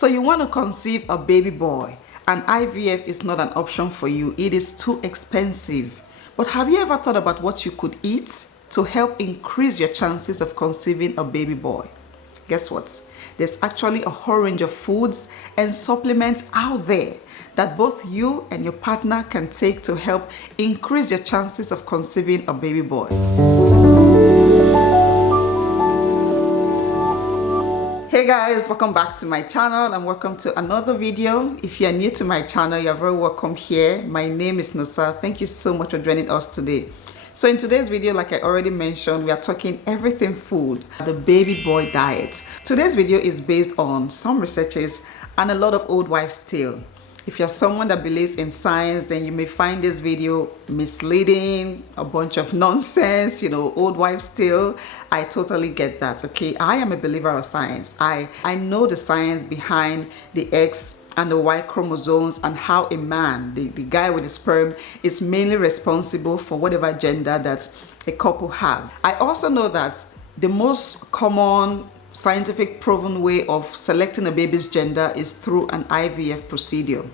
So you want to conceive a baby boy, and IVF is not an option for you. It is too expensive. But have you ever thought about what you could eat to help increase your chances of conceiving a baby boy? Guess what? There's actually a whole range of foods and supplements out there that both you and your partner can take to help increase your chances of conceiving a baby boy. Hey guys, welcome back to my channel and welcome to another video. If you are new to my channel, you're very welcome here. My name is Nosa. Thank you so much for joining us today. So in today's video, like I already mentioned, we are talking everything food, the baby boy diet. Today's video is based on some researches and a lot of old wives' tale. If you're someone that believes in science, then you may find this video misleading, a bunch of nonsense, old wives' tale. I totally get that, okay? I am a believer of science. I know the science behind the X and the Y chromosomes and how a man, the guy with the sperm, is mainly responsible for whatever gender that a couple have. I also know that the most common scientific proven way of selecting a baby's gender is through an IVF procedure.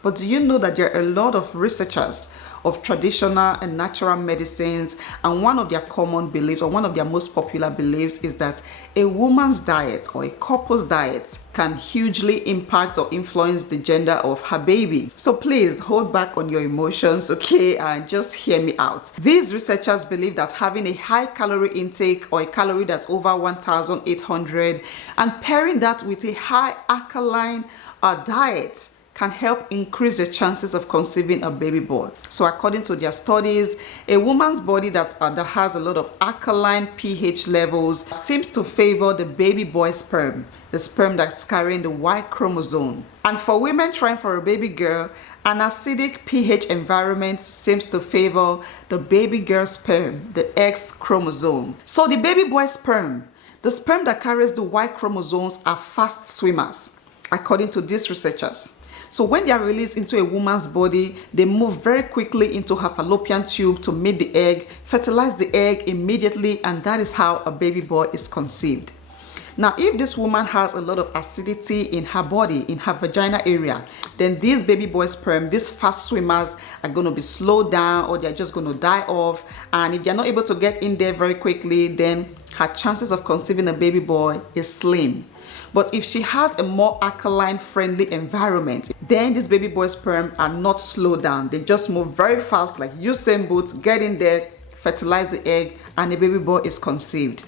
But do you know that there are a lot of researchers of traditional and natural medicines, and one of their common beliefs, or one of their most popular beliefs, is that a woman's diet or a couple's diet can hugely impact or influence the gender of her baby. So please hold back on your emotions, okay, and just hear me out. These researchers believe that having a high calorie intake or a calorie that's over 1,800 and pairing that with a high alkaline diet can help increase your chances of conceiving a baby boy. So according to their studies, a woman's body that has a lot of alkaline pH levels seems to favor the baby boy sperm, the sperm that's carrying the Y chromosome. And for women trying for a baby girl, an acidic pH environment seems to favor the baby girl sperm, the X chromosome. So the baby boy sperm, the sperm that carries the Y chromosomes, are fast swimmers, according to these researchers. So when they are released into a woman's body, they move very quickly into her fallopian tube to meet the egg, fertilize the egg immediately, and that is how a baby boy is conceived. Now, if this woman has a lot of acidity in her body, in her vagina area, then these baby boy sperm, these fast swimmers, are going to be slowed down, or they're just going to die off. And if they're not able to get in there very quickly, then her chances of conceiving a baby boy is slim. But if she has a more alkaline friendly environment, then these baby boy sperm are not slowed down. They just move very fast, like Usain Bolt, get in there, fertilize the egg, and the baby boy is conceived.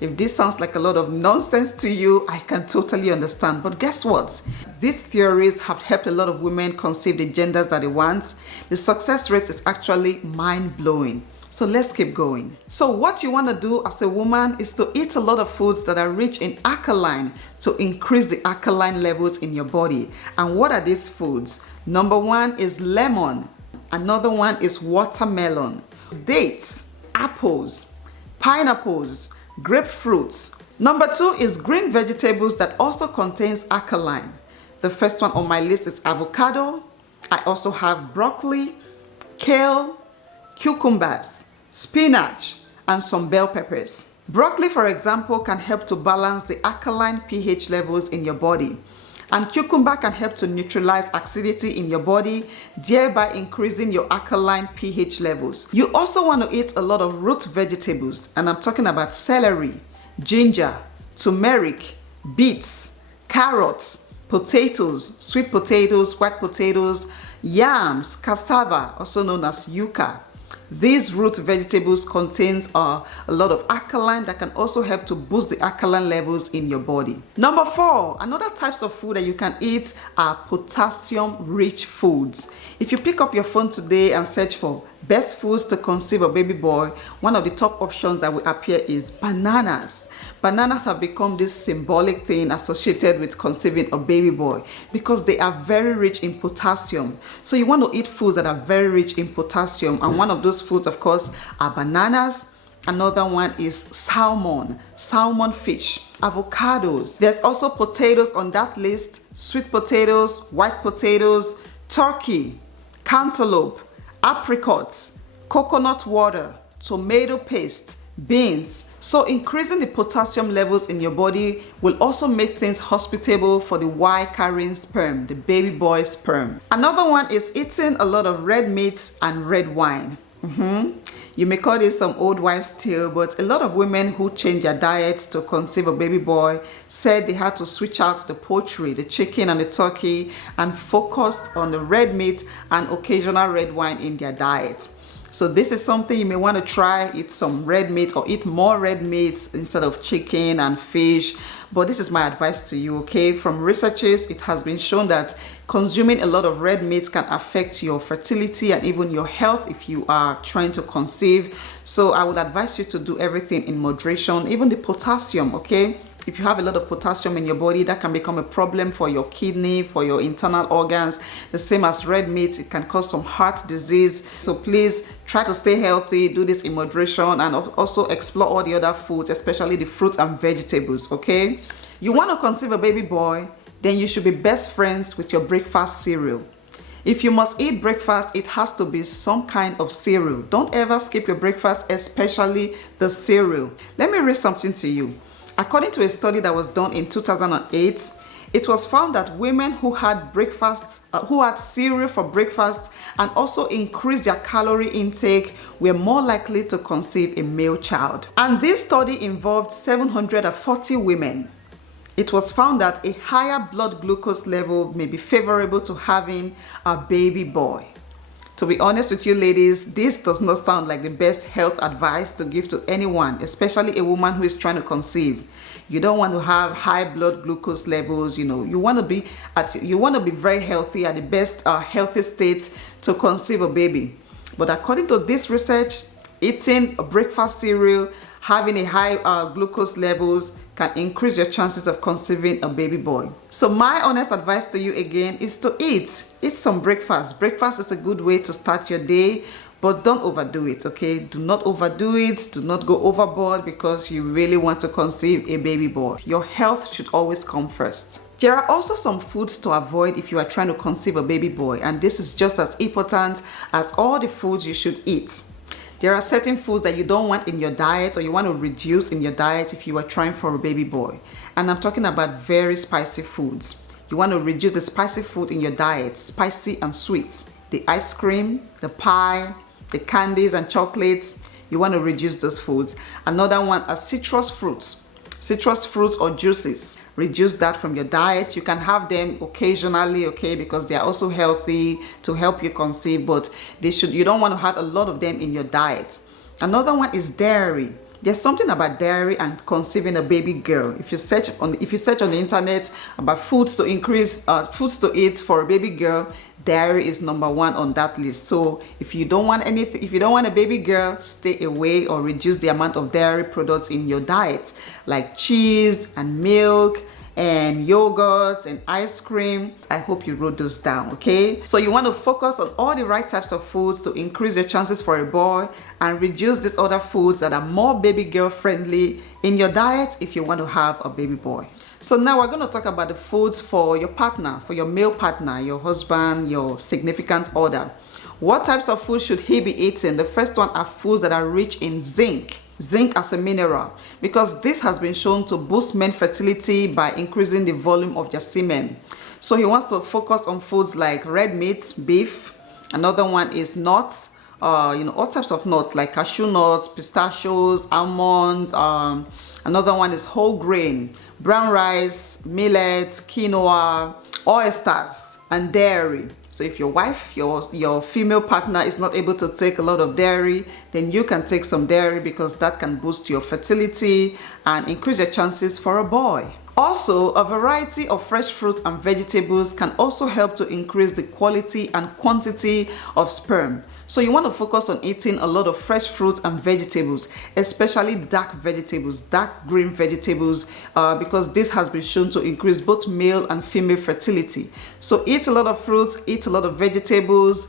If this sounds like a lot of nonsense to you, I can totally understand. But guess what? These theories have helped a lot of women conceive the genders that they want. The success rate is actually mind-blowing. So let's keep going. So what you want to do as a woman is to eat a lot of foods that are rich in alkaline to increase the alkaline levels in your body. And what are these foods? Number one is lemon. Another one is watermelon, dates, apples, pineapples, grapefruits. Number two is green vegetables that also contains alkaline. The first one on my list is avocado. I also have broccoli, kale, cucumbers, spinach, and some bell peppers. Broccoli, for example, can help to balance the alkaline pH levels in your body. And cucumber can help to neutralize acidity in your body, thereby increasing your alkaline pH levels. You also want to eat a lot of root vegetables, and I'm talking about celery, ginger, turmeric, beets, carrots, potatoes, sweet potatoes, white potatoes, yams, cassava, also known as yuca. These root vegetables contains a lot of alkaline that can also help to boost the alkaline levels in your body. Number four, another types of food that you can eat are potassium-rich foods. If you pick up your phone today and search for best foods to conceive a baby boy, one of the top options that will appear is bananas. Bananas have become this symbolic thing associated with conceiving a baby boy because they are very rich in potassium. So you want to eat foods that are very rich in potassium, and one of those foods, of course, are bananas. Another one is salmon fish, avocados. There's also potatoes on that list, sweet potatoes, white potatoes, turkey, cantaloupe, apricots, coconut water, tomato paste, Beans. So increasing the potassium levels in your body will also make things hospitable for the Y carrying sperm, the baby boy sperm. Another one is eating a lot of red meat and red wine. You may call this some old wives' tale, but a lot of women who change their diets to conceive a baby boy said they had to switch out the poultry, the chicken and the turkey, and focused on the red meat and occasional red wine in their diet. So this is something you may want to try. Eat some red meat or eat more red meat instead of chicken and fish. But this is my advice to you, okay? From researches, it has been shown that consuming a lot of red meat can affect your fertility and even your health if you are trying to conceive. So I would advise you to do everything in moderation, even the potassium, okay? If you have a lot of potassium in your body, that can become a problem for your kidney, for your internal organs. The same as red meat, it can cause some heart disease. So please try to stay healthy, do this in moderation, and also explore all the other foods, especially the fruits and vegetables, okay? You want to conceive a baby boy, then you should be best friends with your breakfast cereal. If you must eat breakfast, it has to be some kind of cereal. Don't ever skip your breakfast, especially the cereal. Let me read something to you. According to a study that was done in 2008, it was found that women who had cereal for breakfast and also increased their calorie intake were more likely to conceive a male child. And this study involved 740 women. It was found that a higher blood glucose level may be favorable to having a baby boy. To be honest with you ladies, this does not sound like the best health advice to give to anyone, especially a woman who is trying to conceive. You don't want to have high blood glucose levels. You know, you want to be very healthy at the best healthy state to conceive a baby. But according to this research, eating a breakfast cereal, having a high glucose levels can increase your chances of conceiving a baby boy. So my honest advice to you again is to eat some breakfast. Breakfast is a good way to start your day, but don't overdo it, okay? Do not overdo it. Do not go overboard because you really want to conceive a baby boy. Your health should always come first. There are also some foods to avoid if you are trying to conceive a baby boy, and this is just as important as all the foods you should eat. There are certain foods that you don't want in your diet or you want to reduce in your diet if you are trying for a baby boy. And I'm talking about very spicy foods. You want to reduce the spicy food in your diet, spicy and sweet. The ice cream, the pie, the candies and chocolates, you want to reduce those foods. Another one are citrus fruits. Citrus fruits or juices. Reduce that from your diet. You can have them occasionally, okay, because they are also healthy to help you conceive, but you don't want to have a lot of them in your diet. Another one is dairy. There's something about dairy and conceiving a baby girl. If you search on the internet about foods to eat for a baby girl, dairy is number one on that list. So if you don't want a baby girl, stay away or reduce the amount of dairy products in your diet, like cheese and milk and yogurt and ice cream. I hope you wrote those down, okay? So you want to focus on all the right types of foods to increase your chances for a boy and reduce these other foods that are more baby girl friendly in your diet if you want to have a baby boy. So now we're going to talk about the foods for your partner, for your male partner, your husband, your significant other. What types of food should he be eating? The first one are foods that are rich in zinc. Zinc as a mineral, because this has been shown to boost men's fertility by increasing the volume of their semen. So he wants to focus on foods like red meat, beef. Another one is nuts, all types of nuts like cashew nuts, pistachios, almonds. Another one is whole grain, brown rice, millet, quinoa, oysters, and dairy. So if your wife, your female partner is not able to take a lot of dairy, then you can take some dairy because that can boost your fertility and increase your chances for a boy. Also, a variety of fresh fruits and vegetables can also help to increase the quality and quantity of sperm. So you want to focus on eating a lot of fresh fruits and vegetables, especially dark vegetables, dark green vegetables, because this has been shown to increase both male and female fertility. So eat a lot of fruits, eat a lot of vegetables,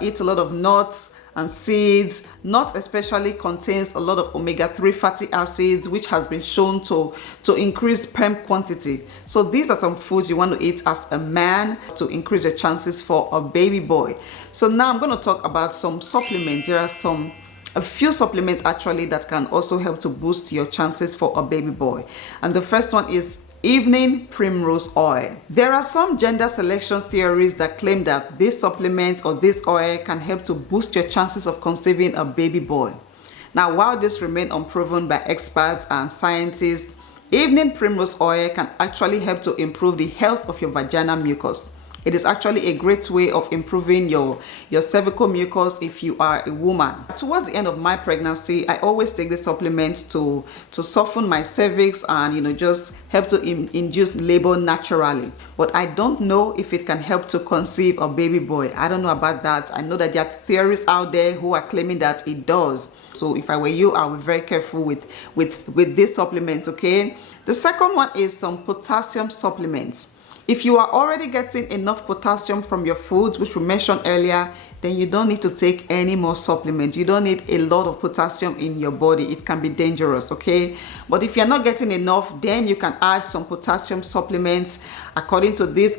eat a lot of nuts and seeds. Nuts especially contains a lot of omega-3 fatty acids, which has been shown to increase sperm quantity. So these are some foods you want to eat as a man to increase your chances for a baby boy. So now I'm going to talk about some supplements. There are some a few supplements actually that can also help to boost your chances for a baby boy. And the first one is evening primrose oil. There are some gender selection theories that claim that this supplement or this oil can help to boost your chances of conceiving a baby boy. Now, while this remains unproven by experts and scientists, evening primrose oil can actually help to improve the health of your vaginal mucus. It is actually a great way of improving your cervical mucus if you are a woman. Towards the end of my pregnancy, I always take this supplement to soften my cervix and just help to induce labor naturally. But I don't know if it can help to conceive a baby boy. I don't know about that. I know that there are theories out there who are claiming that it does. So if I were you, I would be very careful with this supplement, okay? The second one is some potassium supplements. If you are already getting enough potassium from your foods, which we mentioned earlier, then you don't need to take any more supplements. You don't need a lot of potassium in your body. It can be dangerous, okay? But if you're not getting enough, then you can add some potassium supplements. According to these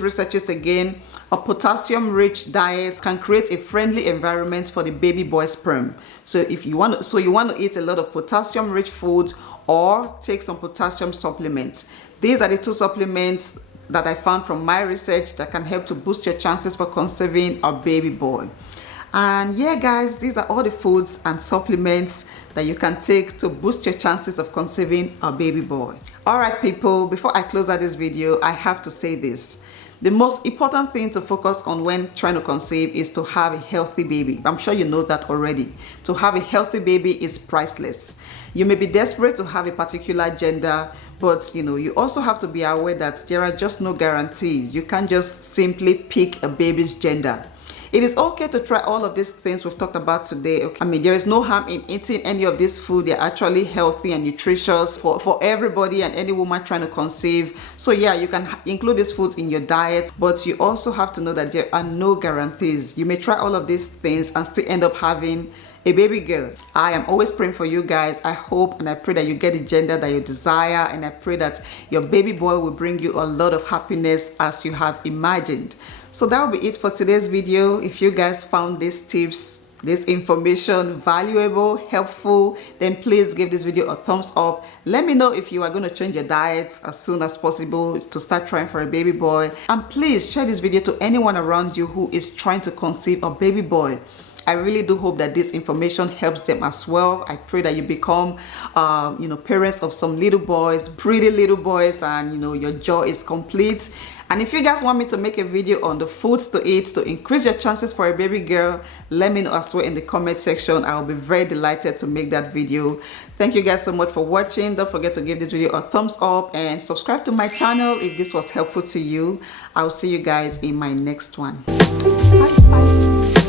researchers again, a potassium-rich diet can create a friendly environment for the baby boy sperm. So if you want to eat a lot of potassium-rich foods or take some potassium supplements. These are the two supplements that I found from my research that can help to boost your chances for conceiving a baby boy. And yeah, guys, these are all the foods and supplements that you can take to boost your chances of conceiving a baby boy. All right, people, before I close out this video, I have to say this. The most important thing to focus on when trying to conceive is to have a healthy baby. I'm sure you know that already. To have a healthy baby is priceless. You may be desperate to have a particular gender, but you also have to be aware that there are just no guarantees. You can't just simply pick a baby's gender. It is okay to try all of these things we've talked about today. I mean, there is no harm in eating any of this food. They're actually healthy and nutritious for everybody and any woman trying to conceive. So yeah, you can include these foods in your diet, but you also have to know that there are no guarantees. You may try all of these things and still end up having a baby girl. I am always praying for you guys. I hope and I pray that you get the gender that you desire, and I pray that your baby boy will bring you a lot of happiness as you have imagined. So that will be it for today's video. If you guys found these tips, this information valuable, helpful, then please give this video a thumbs up. Let me know if you are going to change your diets as soon as possible to start trying for a baby boy. And please share this video to anyone around you who is trying to conceive a baby boy. I really do hope that this information helps them as well. I pray that you become parents of some little boys, pretty little boys, and your joy is complete. And if you guys want me to make a video on the foods to eat to increase your chances for a baby girl, let me know as well in the comment section. I will be very delighted to make that video. Thank you guys so much for watching. Don't forget to give this video a thumbs up and subscribe to my channel if this was helpful to you. I'll see you guys in my next one. Bye.